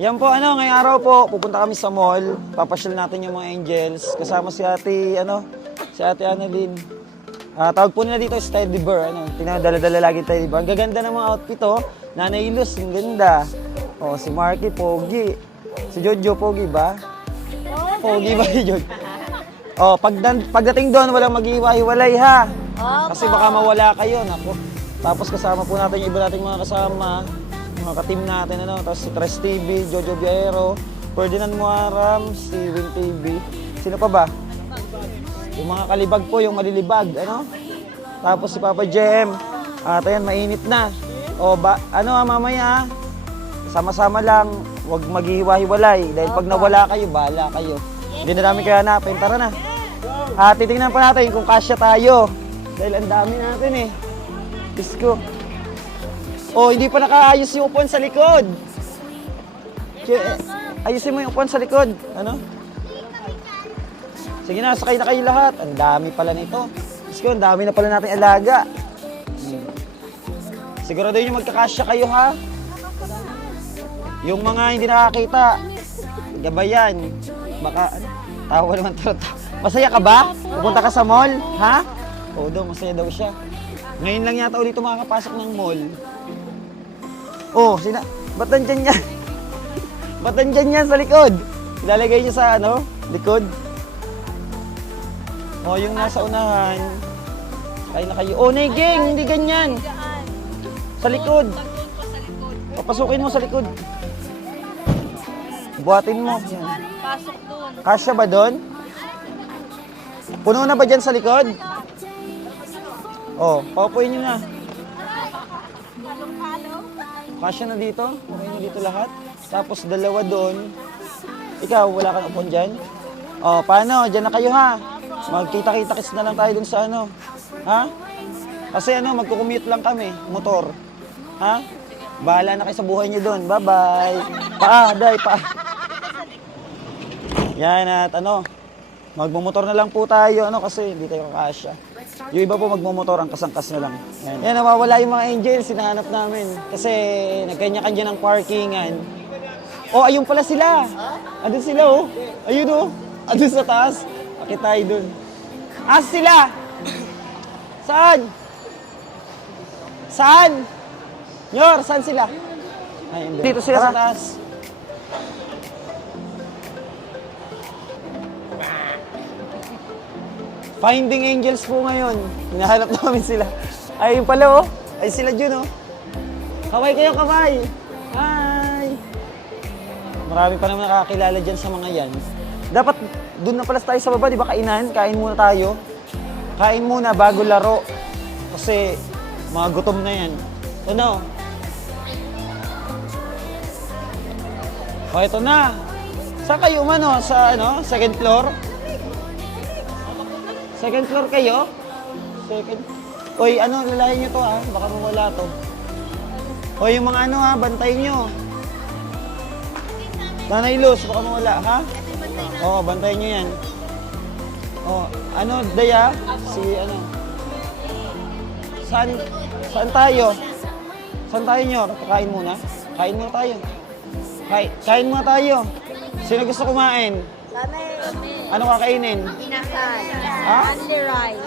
Yan po, ngayong araw po, pupunta kami sa mall. Papasyal natin yung mga angels. Kasama si si ate Annalyn. Tawag po nila dito is Teddy Bear. Tingnan, dala-dala lagi Teddy Bear. Ang gaganda ng mga outfit, oh. Nanay Luz, ang ganda. Oh, si Marky, pogi. Si Jojo, pogi ba? Pogi ba si Jojo? Oh, pagdating doon, walang mag-iwa-hiwalay, ha? Kasi baka mawala kayo, naku. Tapos kasama po natin yung iba nating mga kasama. Mga ka-team natin, Tapos si Tres TV, Jojo Viero, Ferdinand Muaram, si Win TV. Sino pa ba? Yung mga kalibag po, yung malilibag, Tapos si Papa Jem. At ayan, mainit na. O, mamaya, sama-sama lang, huwag maghihiwa-hiwalay. Dahil pag nawala kayo, bahala kayo. Hindi na namin kaya hanapin. Tara na. Titingnan pa natin kung kasya tayo. Dahil ang dami natin, Diyos ko. Oh, hindi pa nakaayos yung upuan sa likod. Ayusin mo yung upuan sa likod. Sige na, sakay na kayo lahat. Ang dami pala nito. Diyos ko, ang dami na pala natin alaga. Sigurado yun yung magkakasya kayo, ha? Yung mga hindi nakakita, gabayan. Baka, tawa naman to. Masaya ka ba? Pupunta ka sa mall, ha? Oo daw, masaya daw siya. Ngayon lang yata ulit makakapasok ng mall. Oh, ba't nandyan yan? Ba't nandyan yan sa likod? Ilalagay niyo sa likod? Oh, yung nasa unahan. Kaya na kayo. Oh, Negeng, hindi ganyan. Sa likod. Papasukin mo sa likod. Buhatin mo. Yan. Pasok doon. Kasya ba doon? Puno na ba dyan sa likod? Oh, paupuin nyo na. Kasya na dito. Okay na dito lahat. Tapos dalawa doon. Ikaw, wala kang upon dyan? Oh, paano? Dyan na kayo, ha? Magkita-kita-kits na lang tayo dun sa Ha? Kasi magkukumute lang kami. Motor. Ha? Bahala na kayo sa buhay niyo doon. Bye-bye. Day, Yan at magmumotor na lang po tayo kasi hindi tayo kakasya. Yung iba po magmumotor, ang kasangkas na lang. Yan, nawawala yung mga angels, hinahanap namin. Kasi nagkanya-kanya ng parkingan. Oh, ayun pala sila. Andun sila, oh. Ayun, oh. Andun sa taas. Akit tayo dun. Sila? Saan? Saan? Nyor, saan sila? Dito sila sa taas. Finding angels po ngayon. Hinahanap namin sila. Ayun pala, oh. Ay sila dyan, oh. Kaway kayo, kaway. Hi. Marami pa naman nakakilala dyan sa mga yan. Dapat doon na pala tayo sa baba, di ba? Kain muna tayo. Kain muna bago laro. Kasi mga gutom na yan. Oh, ito na. Saan kayo Sa second floor? Second floor kayo? Oy, lalayan nyo to, ha? Baka mawala to. Oy, yung mga bantayin nyo. Nanay Luz, baka mawala, ha? Oo, bantayin nyo yan. Oh, Daya? Saan tayo? Saan tayo, Nyor? Kakain muna? Kain muna tayo. Kain muna tayo. Sino gusto kumain? Ano kakainin? Inasal. Ha? Only rice.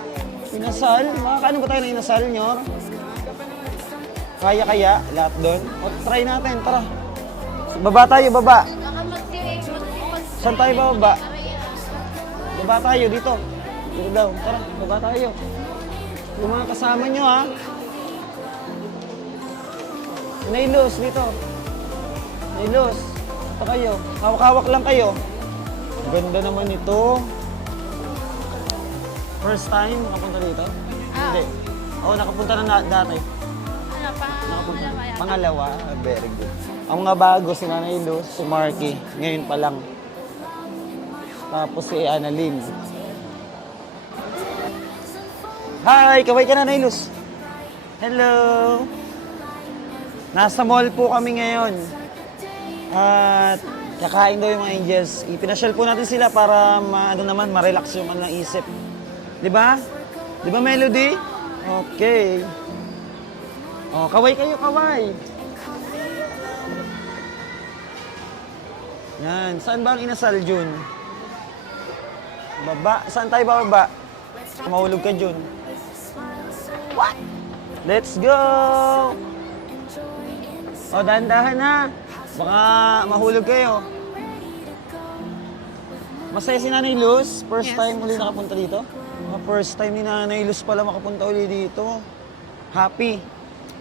Inasal? Makakaano ba tayo ng inasal, Nyor? Kaya? Lahat doon? O, try natin, tara. Baba tayo, baba. Saan tayo bababa? Baba tayo, dito. Dito daw, tara, baba tayo. Yung mga kasama nyo, ha? Nailus, dito. Nailus, ito kayo. Hawak-hawak lang kayo. Ganda naman ito. First time nakapunta dito? Hindi. Oo, nakapunta na dati. Nakapunta. Pangalawa, very good. Ang mga bago, si Nanay Luz, si Marky, ngayon pa lang. Tapos si Annalyn. Hi! Kaway ka, Nanay Luz. Hello! Nasa mall po kami ngayon. At kakain daw yung mga angels. Ipinasyal po natin sila para ma-relax yung ng isip. Di ba? Di ba, Melody? Okay. Oh, kaway kayo, kaway. Yan. Saan ba ang inasal, Jun? Baba. Saan tayo bababa? Mahulog ka, Jun. What? Let's go! O, dahan-dahan ha. Baka mahulog kayo. Masaya si Nanay Luz. First time uli nakapunta dito. First time ni Nanay Luz pala makapunta uli dito. Happy.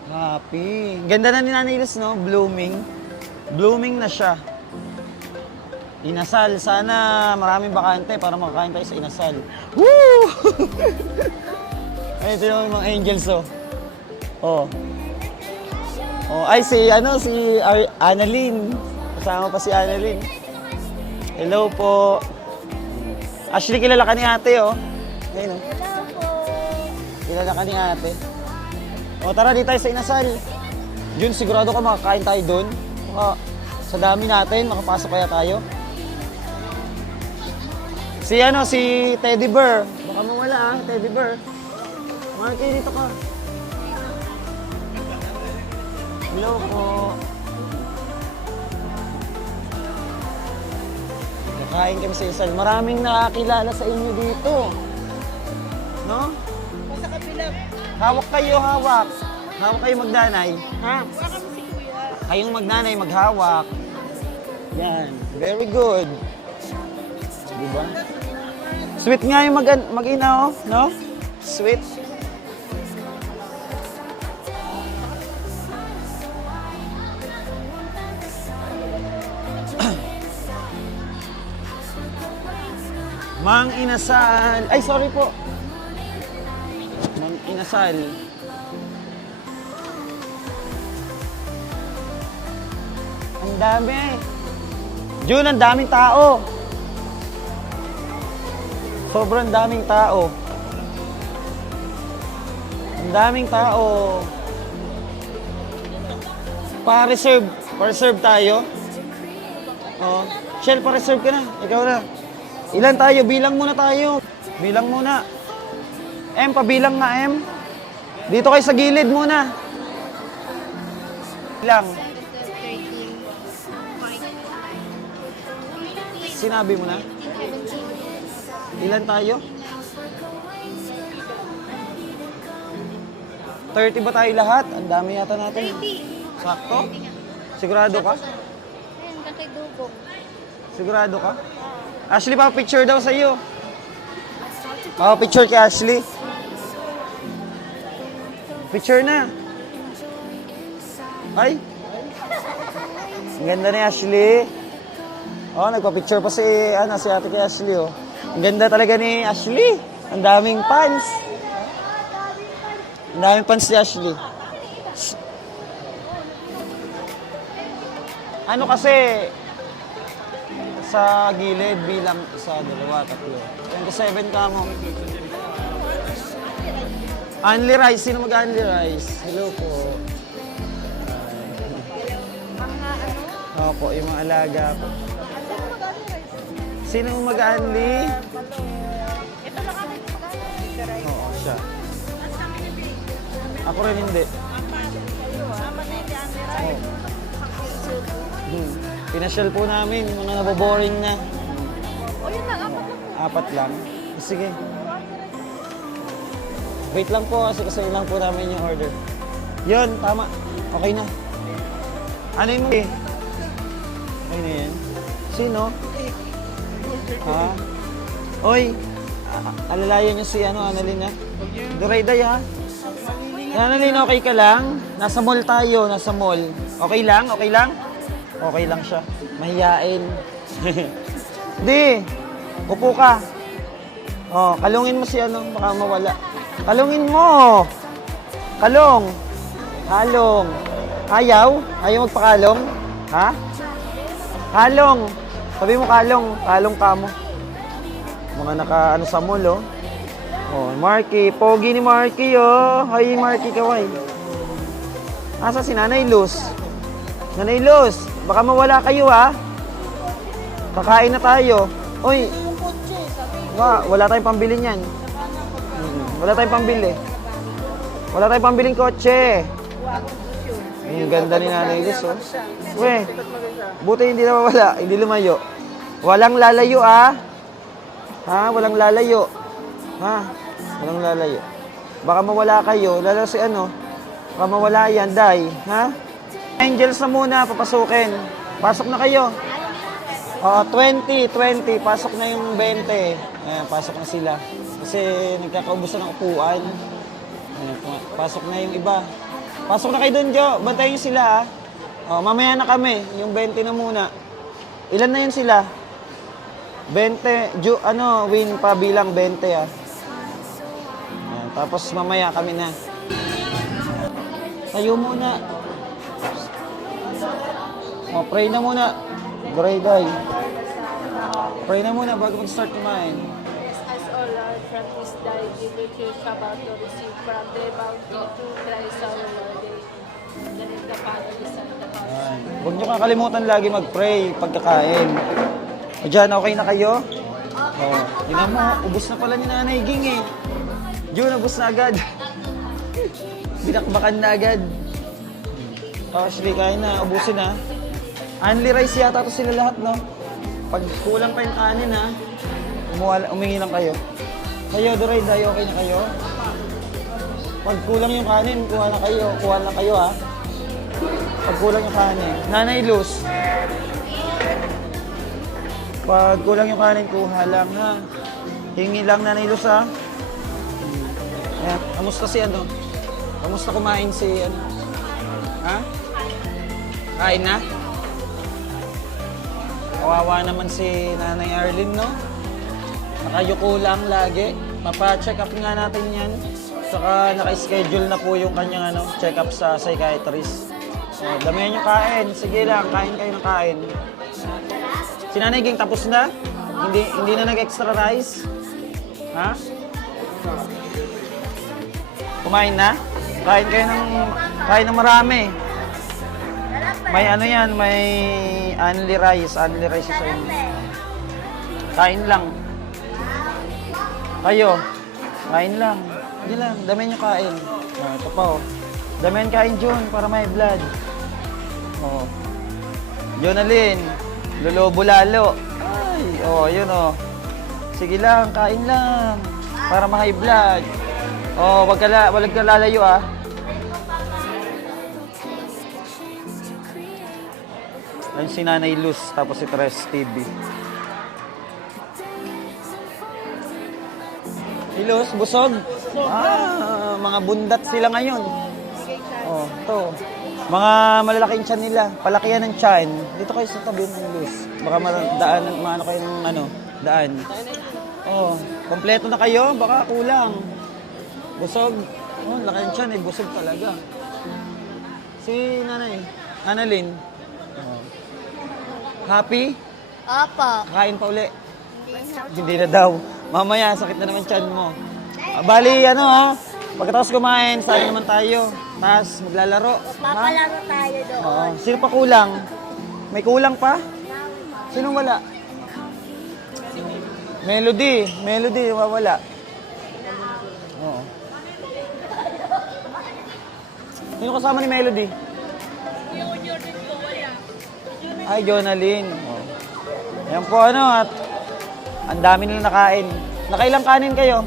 Happy. Ganda na ni Nanay Luz, no? Blooming. Blooming na siya. Inasal. Sana maraming bakante para makakain tayo sa inasal. Woo! Ay, ito yung mga angels, oh. Oh. Oh, ay, si Annalyn. Kasama pa si Annalyn. Hello po. Ashley, kilala ka ni ate, oh. Ayun, oh. Hello po. Kilala ka ni ate. O, tara, di tayo sa inasal. Jun, sigurado ka makakain tayo doon. Sa dami natin, makapasok kaya tayo. Si Teddy Bear. Baka mawala, Teddy Bear. Marky, dito ka. Hello po. Kakain kami sa isal. Maraming nakakilala sa inyo dito. No? Sa kabila. Hawak kayo, hawak. Hawak kayo magdanay. Ha? Baka kami si Kuya. Kayong magdanay, maghawak. Yan. Very good. Diba? Sweet nga yung mag-ina, oh. No? Sweet. Mang Inasal. Ay, sorry po. Mang Inasal. Ang dami. Jun, ang daming tao. Sobrang daming tao. Ang daming tao. Pa-reserve tayo. Oh. Shell, pa-reserve ka na. Ikaw na. Ilan tayo? Bilang muna tayo. Bilang muna. Pabilang nga, Dito kayo sa gilid muna. Bilang. Sinabi mo na? Ilan tayo? 30 ba tayo lahat? Ang dami yata natin. Sakto? Sigurado ka? Ayun, kantay dugong. Sigurado ka? Ashley, picture daw sa iyo. Picture kay Ashley. Picture na. Ay. Ang ganda ni Ashley. Oh, nagpa-picture pa si ate kay Ashley, oh. Ang ganda talaga ni Ashley. Ang daming fans. Ang daming fans ni Ashley. Ano kasi, sa gilid bilang 1, 2, 3. 27 ka mo. Only rice. Sino mag-only rice? Hello po. Opo, yung mga alaga po. Sino mag-only? Ito lang kami mag-aaral. Oo, siya. Ako rin hindi. Apat na yung camera. Pinasyal po namin, mga naboboring na. O yun lang, apat lang. Apat lang. Sige. Wait lang po kasi lang po namin yung order. Yun, tama. Okay na. Ano yun mo eh? Okay na yan. Sino? Ha? Oy, alalayan niyo si Annalyn ha? Durayday ha? Annalyn, okay ka lang? Nasa mall tayo, nasa mall. Okay lang? Okay lang? Okay lang siya. Mahiyain. Di, upo ka. Oh, kalungin mo si baka mawala. Kalungin mo. Kalong. Halong. Ayaw? Ayaw magpakalong? Ha? Halong. Sabi mo kalong. Kalong ka mo. Mga naka sa mall, oh. Oh, Marky. Pogi ni Marky, oh. Hi, Marky, kaway. Asa si Nanay Luz? Nanay Luz, baka mawala kayo, ha? Kakain na tayo. Uy, Yung kotse, sabi. wala tayong pambili niyan. Wala tayong pambili. Wala tayong pambiling kotse. Ang ganda ni Nanay Luz, oh. We, buti hindi nawawala, hindi lumayo. Walang lalayo, ah. Ha? Walang lalayo. Ha? Walang lalayo. Baka mawala kayo, lalo si ano. Baka mawala yan, Day. Ha? Angels na muna, papasukin. Pasok na kayo. 20, pasok na yung 20. Ayan, pasok na sila. Kasi nagkakaubusan ng upuan. Ayan, pasok na yung iba. Pasok na kayo doon, Jo. Bantayin sila, ha. Mamaya na kami. Yung 20 na muna. Ilan na yun sila? 20. Win pa bilang 20, ha. Ayan, tapos mamaya kami na. Tayo muna. Pray na muna. Day. Pray na muna bago mag-start kumain. As all our from this day, give it to about to receive from the bounty to Christ our Lord. In the name of the Father, the Son, and the Holy Spirit. Huwag niyo kakalimutan lagi mag-pray pagkakain. O dyan, okay na kayo? Oo. Tingnan mo, ubos na pala ni Nanay Ging eh. Jun, ubos na agad. Binakbakan na agad. Ashley, kain na, ubusin na. Only rice yata to sila lahat, no? Pag kulang pa yung kanin, ha? Umingi lang kayo. Kayo, Duray, okay na kayo? Pag kulang yung kanin, kuha lang kayo, ha? Pag kulang yung kanin. Nanay Luz. Pag kulang yung kanin, kuha lang, ha? Hingi lang, Nanay Luz, ha? Ayan. Kamusta si ano? Kamusta kumain si ano? Ha? Kain na? Kawawa naman si Nanay Arlene, no? Nakayuko lang lagi. Papa-check up nga natin yan. Saka naka-schedule na po yung kanyang check-up sa psychiatrist. So, damihan yung kain. Sige lang, kain kayo ng kain. Si Nanay Ging tapos na? Hindi na nag-extra rice? Ha? Kumain na? Kain ng marami. May ano yan, may only rice sa inyo. Kain lang. Kayo, kain lang. Hindi lang, damihan nyo kain. Ito pa, oh. Damihan kain, Jun, para may blood. Oh. Jonalyn, lolobo lalo. Ay, yun, Sige lang, kain lang. Para ma-high blood. Wag ka lalayo, ah. Ayun si Nanay Luz, tapos si Tres TV. Si Luz, busog? Mga bundat sila ngayon. To. Mga malalaking tiyan nila. Palakihan ng tiyan. Dito kayo sa tabi ng Luz. Baka maano kayo ng daan. Kompleto na kayo? Baka kulang. Busog? Laki ng tiyan, busog talaga. Si Nanay, Annalyn. Happy? Apa. Kain pa uli? Hindi na daw. Mamaya, sakit na naman tiyan mo. Bali, pagkatapos kumain, saan naman tayo? Tapos maglalaro. Papalaro tayo doon. Sino pa kulang? May kulang pa? Sino wala? Melody, wawala. Sino kasama ni Melody? Ay, Jonalyn. Ayan po, at ang dami nila nakain. Nakailang kanin kayo?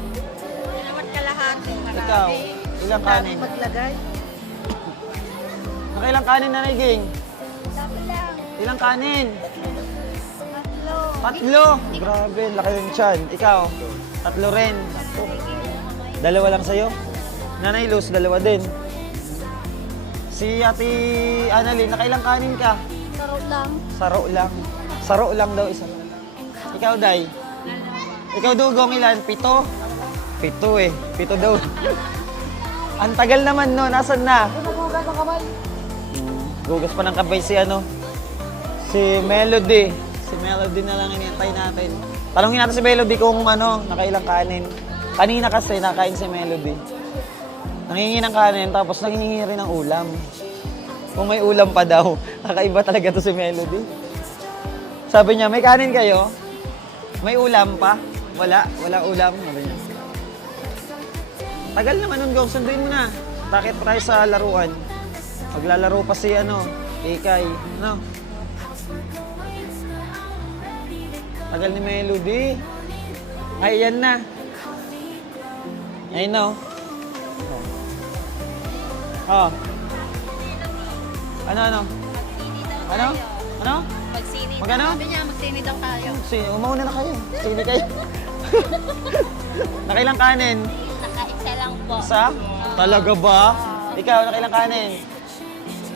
Naman kalahati. Ikaw, ilang kanin? Maglagay. Nakailang kanin, Nanay Ging? Sabi lang. Ilang kanin? 3. 3. Grabe, laki ng tiyan. Ikaw, 3 rin. 2 lang sa'yo? Nanay Luz, 2 din. Si Ate Annalyn, nakailang kanin ka? Saro lang daw, isa. Ikaw, Day? Ikaw, Dugong, ilan? 7? 7 eh. 7 daw. Ang tagal naman, no? Nasaan na? Gugas pa ng kamay si Melody. Si Melody na lang inintay natin. Tanungin natin si Melody kung nakailang kanin. Kanina kasi nakain si Melody. Nangingi ng kanin, tapos nangingi rin ng ulam. Kung may ulam pa daw. Kakaiba talaga to si Melody. Sabi niya, may kanin kayo? May ulam pa? Wala ulam. Sabi niya. Tagal naman nun, Gong. Sunduin mo na. Bakit pa tayo sa laruan? Maglalaro pa si Ikay. Ano? Tagal ni Melody. Ay, yan na. Ayun na. Oh. Ano? Ano? Magsini. Magano? Sabi niya, magsini daw tayo. Umauna na kayo. Sino kayo? Nakailang kanin? Nakaisa lang po. Isa? Talaga ba? Ikaw, nakailang kanin?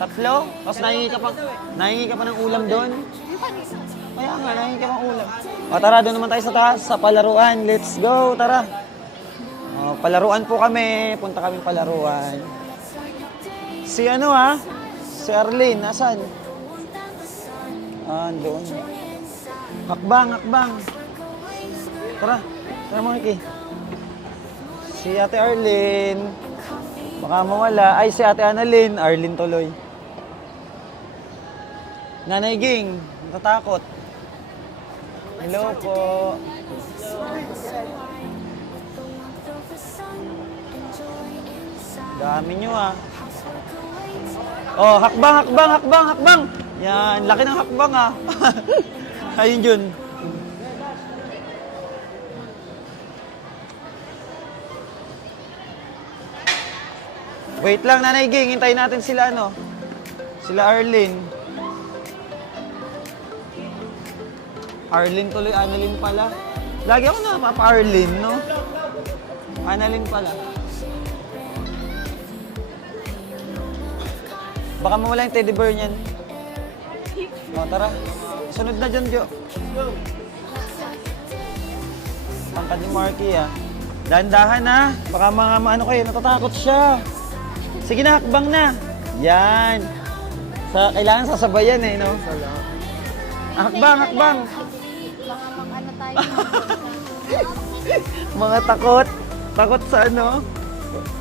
3? Tapos nahingi ka pa ng ulam doon? Kaya nga, nahingi ka pang ulam. O tara, doon naman tayo sa taas, sa palaruan. Let's go, tara. O, palaruan po kami. Punta kami palaruan. Si Si Arlene, nasan? Doon. Hakbang. Tara mo, Ricky. Si Ate Arlene. Baka mawala. Ay, si Ate Annalyn. Arlene tuloy. Nanay Ging, natatakot. Hello po. Dami nyo Oh, hakbang. Yan, laki ng hakbang Ayun yun. Wait lang, Nanay Ging. Hintayin natin sila, Sila Arlene. Arlene tuloy, Annalyn pala. Lagi ako napapa-Arlene, no? Annalyn pala. Baka mawala yung teddy bear niyan. O, tara. Sunod na dyan, Jo. Tangkad ni Marky, Dahan-dahan, Baka ano kayo, natatakot siya. Sige na, hakbang na. Yan. Kailangan sasabayan, no? Hakbang. Mga mag-ano tayo. Mga takot. Takot sa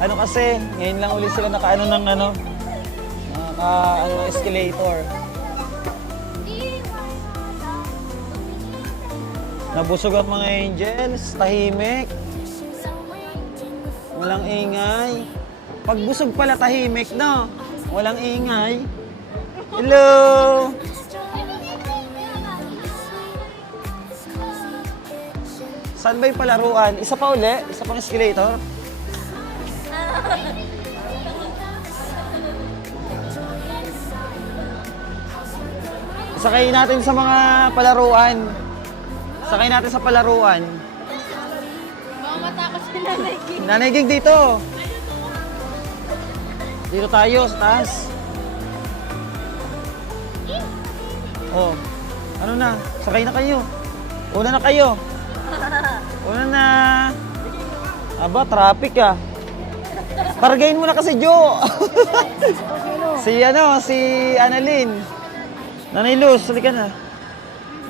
Ano kasi, ngayon lang ulit sila nakaano ng escalator. Nabusog ang mga angels, tahimik. Walang ingay. Pagbusog pala tahimik, no? Walang ingay. Hello! Saan ba yung palaruan? Isa pa uli? Isa pang escalator? Sakay natin sa mga palaruan. Sakay natin sa palaruan. Mga matakot si Nanay Ging. Nanay Ging, dito. Dito tayo, sa taas. Oh, ano na? Sakay na kayo. Una na kayo. Una na. Aba, traffic Targayin mo na kasi, Jo. si Annalyn. Nanay Luz, halika na.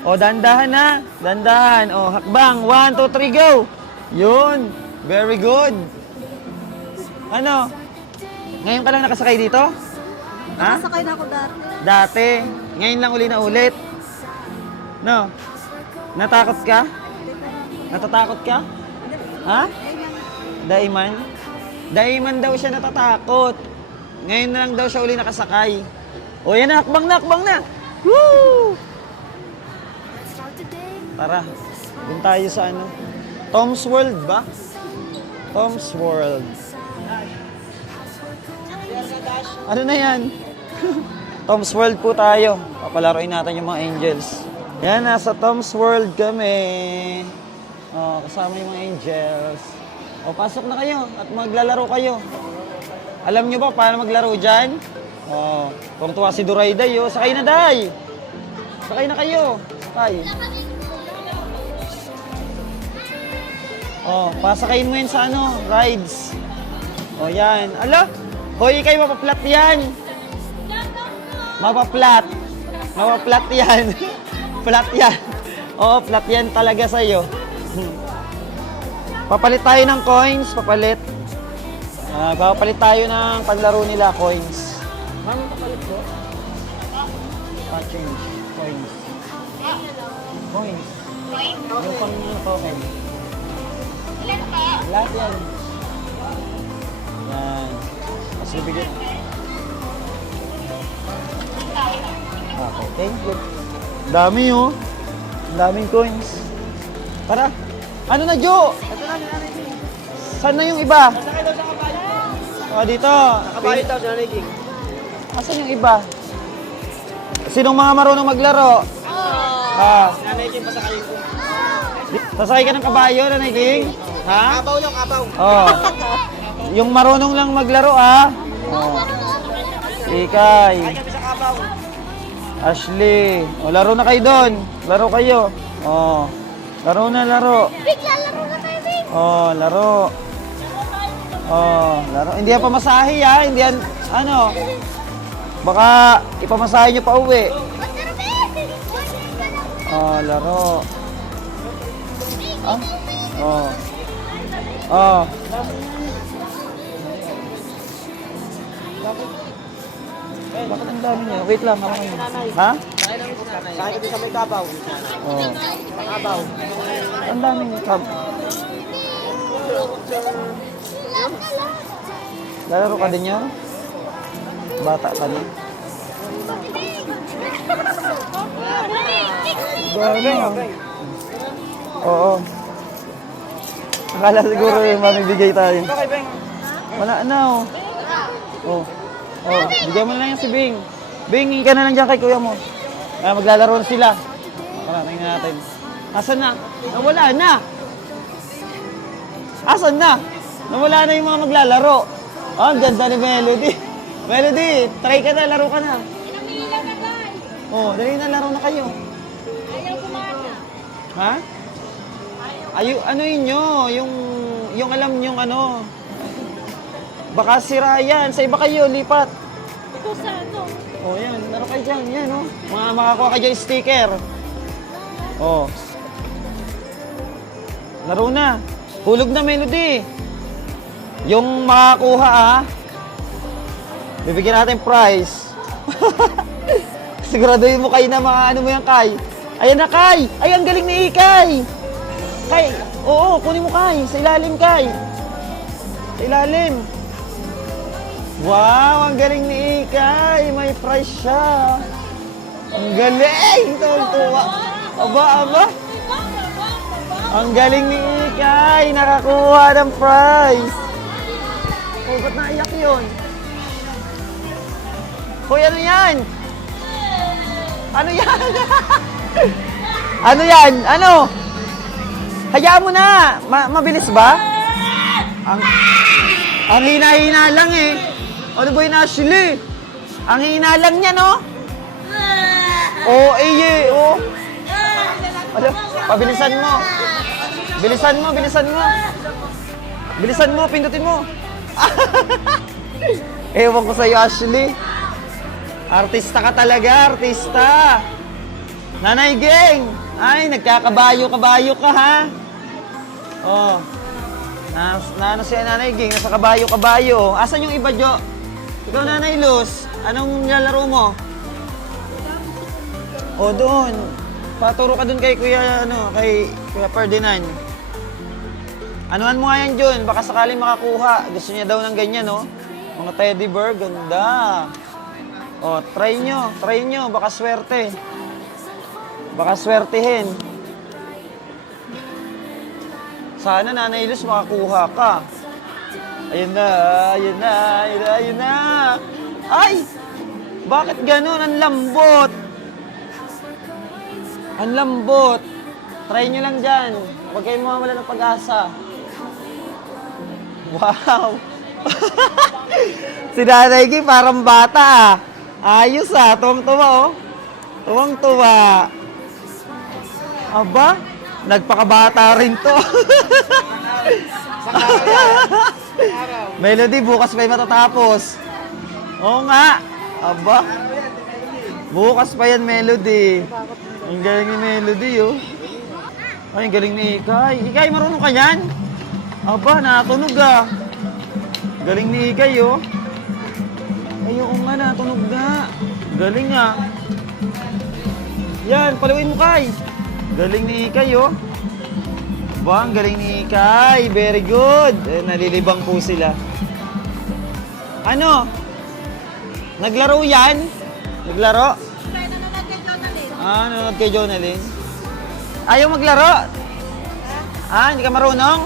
O, dandahan Dandahan. O, hakbang. 1, 2, 3, go. Yun. Very good. Ano? Ngayon ka lang nakasakay dito? Ha? Nakasakay na ako dati. Dati. Ngayon lang uli na ulit. No? Natakot ka? Natatakot ka? Ha? Daiman? Daiman daw siya natatakot. Ngayon na lang daw siya uli nakasakay. O yan na, hakbang na. Woo! Tara, dun tayo sa Tom's World ba? Tom's World. Ano na yan? Tom's World po tayo. Papalaroin natin yung mga angels. Yan, nasa Tom's World kami. O, kasama yung mga angels. O, pasok na kayo at maglalaro kayo. Alam nyo ba paano maglaro dyan? O, kung tuwa si Durayday, sakay na, Day! Sakay na kayo. Sakay. O, pasakayin mo yan sa rides. O, yan. Ala! Hoy, kayo mapaplat yan! Mapaplat yan. Flat yan. Oo, flat yan talaga sa'yo. Papalit tayo ng coins, papalit tayo ng panlaro nila, coins. Ma'am, papalit ko? Change. Coins. Coins. Yung pang token. Ilan pa? Lahat yan. Yan. Mas bibigyan. Okay, thank you. Dami oh. Ang daming coins. Tara. Ano na, Jo? Ito na, Nanay King. Saan na yung iba? Sakay daw sa kabayo. Dito. Kabayo daw si Nanay King. Asan yung iba? Sinong mga marunong maglaro? Ah, Si Nanay King pasakayin ko. sasakay ka ng kabayo, Nanay King? Ha? Kabaw yung kabaw. Oh. Yung marunong lang maglaro, ah. Oh. Ikay. Ay kami sa kabaw. Ashley. O, laro na kayo doon. Laro kayo. Oh. Laro na, laro. Bigla laro na tayo, Big. Oh, laro. Oh, laro. Hindi yan pamasahe, ha? Hindi yan, ano. Baka ipamasahe nyo pa uwi. Pero, Big. Oh, laro. Ah? Oh. Oh. Bakit ang dami niya? Wait lang, ako kayo. Ha? Sakay kami sa may kabaw. Oh. Kabaw. Ang daming cab. Lalaro ka din yan? Bata ka din. Gano'n. Oo. Akala siguro yung mamibigay tayo. Okay, Beng. Wala na oh. Oh. Oh, bigyan mo na lang yan si Bing. Bing, hingi ka na lang dyan kay kuya mo. Maglalaro na sila. Tara, tingnan natin. Asan na? Nawala na. Asan na? Nawala na yung mga maglalaro. Oh, ang ganda ni Melody. Melody, try ka na, laro ka na. Pinamila na, guys. Oh, dali na, laro na kayo. Ayaw kumana. Ha? Ano yun nyo? Yung alam nyong ano? Baka sira yan. Sa iba kayo, lipat. Ito sa ano? Oh, yan. Laro kayo dyan. Yan, oh. Makakuha ka dyan sticker. Oh. Laro na. Hulog na, Melody. Yung makakuha, bibigyan natin prize. Siguraduhin mo kayo na mga ano mo yan, Kay. Ayan na, Kay. Ay, ang galing ni Ikay. Kay, oo, kunin mo, Kay. Sa ilalim, Kay. Sa ilalim. Wow, ang galing ni Ikay. May prize siya. Ang galing. Tuwa. Aba, aba. Ang galing ni Ikay. Nakakuha ng prize. Oh, ba't naiyak yun? Hoy, ano yan? Ano yan? Ano yan? Ano? Hayaan mo na. Mabilis ba? Ang hina-hina lang eh. Ano ba yun, Ashley? Ang hina lang niya, no? Oh, oh. Ano? Pabilisan mo. Bilisan mo, bilisan mo. Bilisan mo, pindutin mo. Ewan ko sa'yo, Ashley. Artista ka talaga, artista. Nanay Geng. Ay, nagkakabayo-kabayo ka, ha? Oh. Ano siya, Nanay Geng? Nasa kabayo-kabayo. Asan yung iba, Jo? Ikaw, Nanay Luz. Anong nilalaro mo? O, doon. Paturo ka doon kay Kuya Ferdinand. Anuhan mo nga yan, John. Baka sakaling makakuha. Gusto niya daw ng ganyan, no? Mga teddy bear, ganda. O, try nyo. Try nyo. Baka swerte. Baka swertehin. Sana, Nanay Luz, makakuha ka. Ayun na, ayun na, ayun na, ayun na. Ay! Bakit ganun? Ang lambot. Ang lambot. Try nyo lang dyan. Huwag kayong mawawala ng pag-asa. Wow! Si Nanay Geng parang bata, Ayos, tuwang-tuwa, oh. Tuwang-tuwa. Aba, nagpakabata rin to. Melody, bukas pa yung matatapos. Oo nga. Aba. Bukas pa yan, Melody. Ang galing ni Melody, oh. Ay, ang galing ni Ikay. Ikay, marunong ka yan? Aba, natunog, Galing ni Ikay, oh. Ay, oo nga, natunog na. Galing, Yan, paluin mo, Kay. Galing ni Ikay, oh. Aba, ang galing ni Ikay. Very good. Nalilibang po sila. Ano? Naglaro yan? Naglaro? Nanonood kay Jonalyn. Ayaw maglaro? Hindi ka marunong?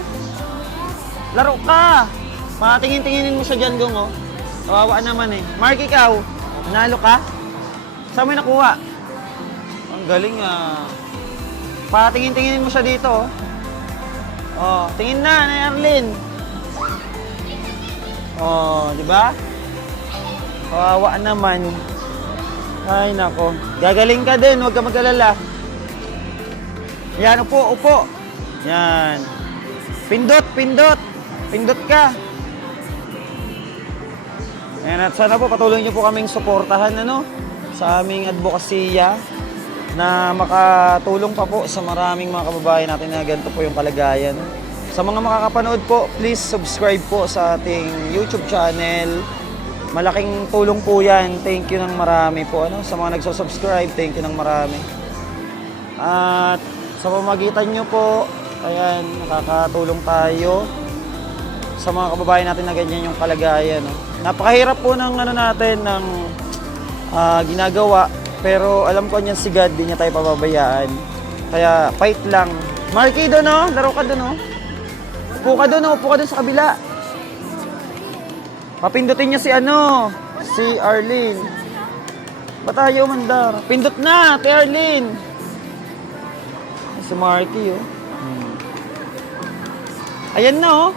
Laro ka. Patingin-tinginin mo siya dyan, Gong, oh. Kawawa naman eh. Mark, ikaw, nalo ka? Saan mo yung nakuha? Ang galing ah. Patingin-tinginin mo siya dito, oh. Oh, tingin na Arlene. Oh, di ba? Kawawa naman. Ay, nako. Gagaling ka din, huwag ka mag-alala. Yan, upo. Yan. Pindot. Pindot ka. Ayan, at sana po patuloy niyo po kaming suportahan sa aming advokasya na makatulong pa po sa maraming mga kababayan natin na ganito po yung kalagayan. Sa mga makakapanood po, please subscribe po sa ating YouTube channel. Malaking tulong po yan. Thank you ng marami po. Sa mga nagsusubscribe, thank you ng marami. At sa pamagitan nyo po, ayan, nakakatulong tayo sa mga kababayan natin na ganyan yung kalagayan. Napakahirap po ng natin, ng ginagawa. Pero alam ko niyan si God, di niya tayo pababayaan. Kaya fight lang. Marky doon, laro ka doon, Upo ka doon sa kabila. Papindutin niya si Arlene. Ba't ayaw mandar? Pindot na, kay Arlene. Si Marky, Ayan na,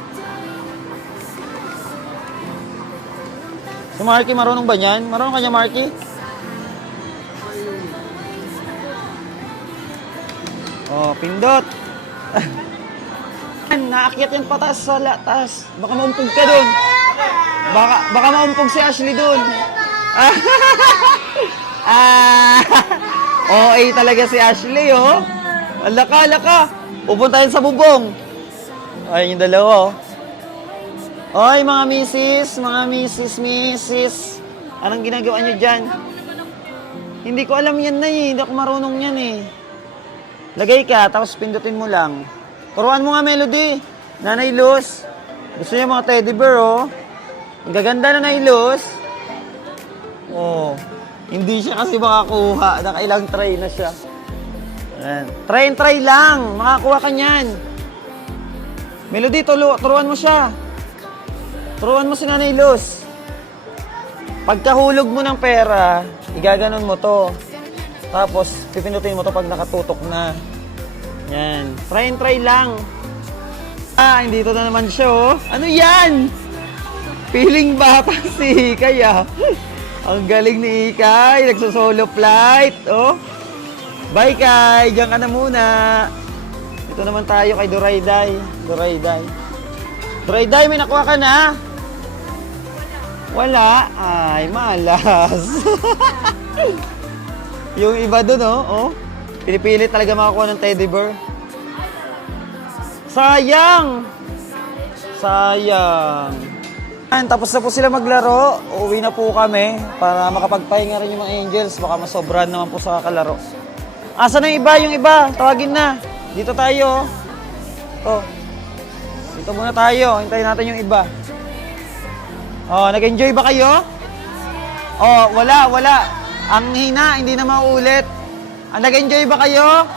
Si Marky, marunong ba niyan? Marunong ka niya, Marky? Oh, pindot. Naakyat yan pataas sa taas. Baka maumpog ka dun. Baka maumpog si Ashley dun. OA talaga si Ashley, oh. Alaka. Pupuntahin sa bubong. Ayun yung dalawa, Oy, mga misis. Anong ginagawa nyo dyan? Hindi ko alam yan na Hindi ako marunong yan Lagay ka, tapos pindutin mo lang. Turuan mo nga, Melody. Nanay Luz. Gusto niya mga teddy bear, Ang gaganda na Nanay Luz. Hindi siya kasi makakuha. Nakailang try na siya. Ayan. Try lang. Makakuha ka niyan. Melody, turuan mo siya. Turuan mo si Nanay Luz. Pagkahulog mo ng pera, igaganon mo to. Tapos, pipindutin mo to pag nakatutok na. Yan. Try lang. Hindi to na naman siya, Ano yan? Feeling bata si Ikay, Ang galing ni Ikay. Nagsusolo flight, Bye, Kay. Diyan ka na muna. Ito naman tayo kay Durayday. Durayday, may nakuha ka na? Wala. Ay, malas. Yung iba dun, Pinipilit talaga makakuha ng teddy bear. Sayang! Tapos na po sila maglaro. Uuwi na po kami para makapagpahinga rin yung mga Angels. Baka masobran naman po sa kakalaro. Asa na yung iba? Tawagin na. Dito tayo. Dito muna tayo. Hintayin natin yung iba. Nag-enjoy ba kayo? Wala. Ang hina, hindi na mauulit. Nag-enjoy ba kayo?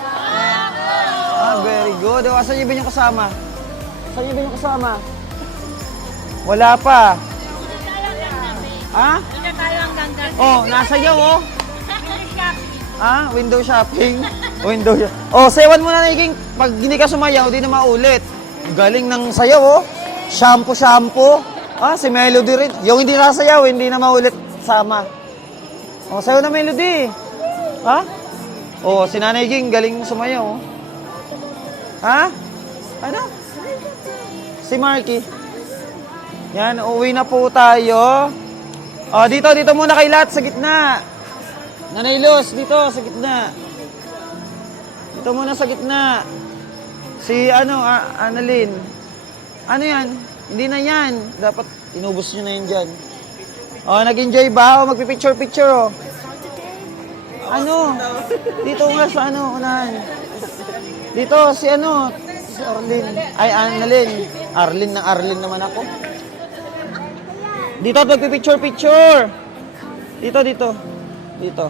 Very good. Asan yung iba yung kasama? Wala pa. Nasayaw, window shopping. Sayawan mo na naging. Pag hindi ka sumayaw, di na maulit. Galing ng sayaw, Shampoo. Si Melody rin. Yung hindi nasayaw, hindi na maulit sama. Sayaw na Melody. Si Nanay Ging, galing sumayaw. Ano? Si Marky. Yan, uwi na po tayo. Dito muna kay Lat, sa gitna. Nanay Luz, dito, sa gitna. Dito muna sa gitna. Si, Annalyn. Ano yan? Hindi na yan. Dapat, inubos nyo na yun dyan. Nag-enjoy ba? Magpipicture-picture, Dito nga sa unahan. Dito, si Arlene. Ay, Annalyn. Arlene naman ako. Dito, magpipicture-picture. Dito. Dito.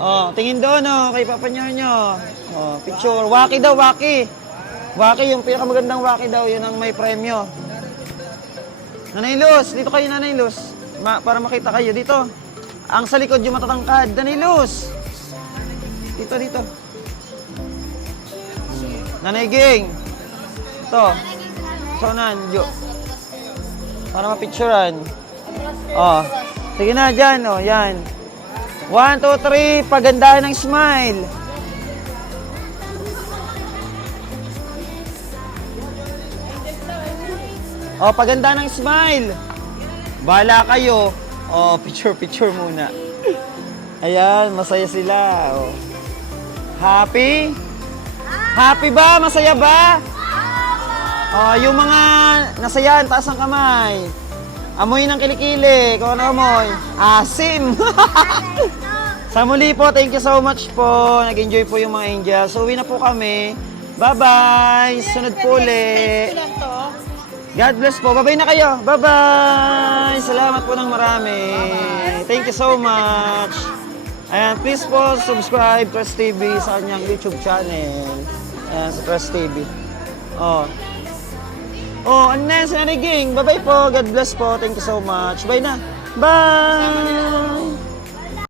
Oh, tingin doon, oh, kay Papa nyo. Oh, picture. Waki daw, waki. Waki, yung pinakamagandang waki daw, yun ang may premyo. Nanay Luz, dito kayo, Nanay Luz. Para makita kayo, dito. Ang sa likod yung matatangkad. Nanay Luz. Dito, dito. Nanay Ging. Ito. Sonan, Jo. Para mapicturean. Oh. Sige na, dyan, oh, yan. 1, 2, 3, pagandahan ng smile. Oh, paganda ng smile. Bala kayo. Oh, picture muna. Ayan, masaya sila. Oh. Happy? Happy ba? Masaya ba? Oh, yung mga nasayan, taas ang kamay. Amoy ng kilikili. Kung ano amoy? Asim. Sa muli po, thank you so much po. Nag-enjoy po yung mga angels. So, uwi na po kami. Bye-bye. Sunod po ulit. God bless po. Bye-bye na kayo. Bye-bye. Salamat po ng marami. Thank you so much. Ayan, please po subscribe Trust TV sa kanyang YouTube channel. Ayan, sa Trust TV. Oh. Oh, ano na yan, Sinanay Ging. Bye-bye po. God bless po. Thank you so much. Bye na. Bye!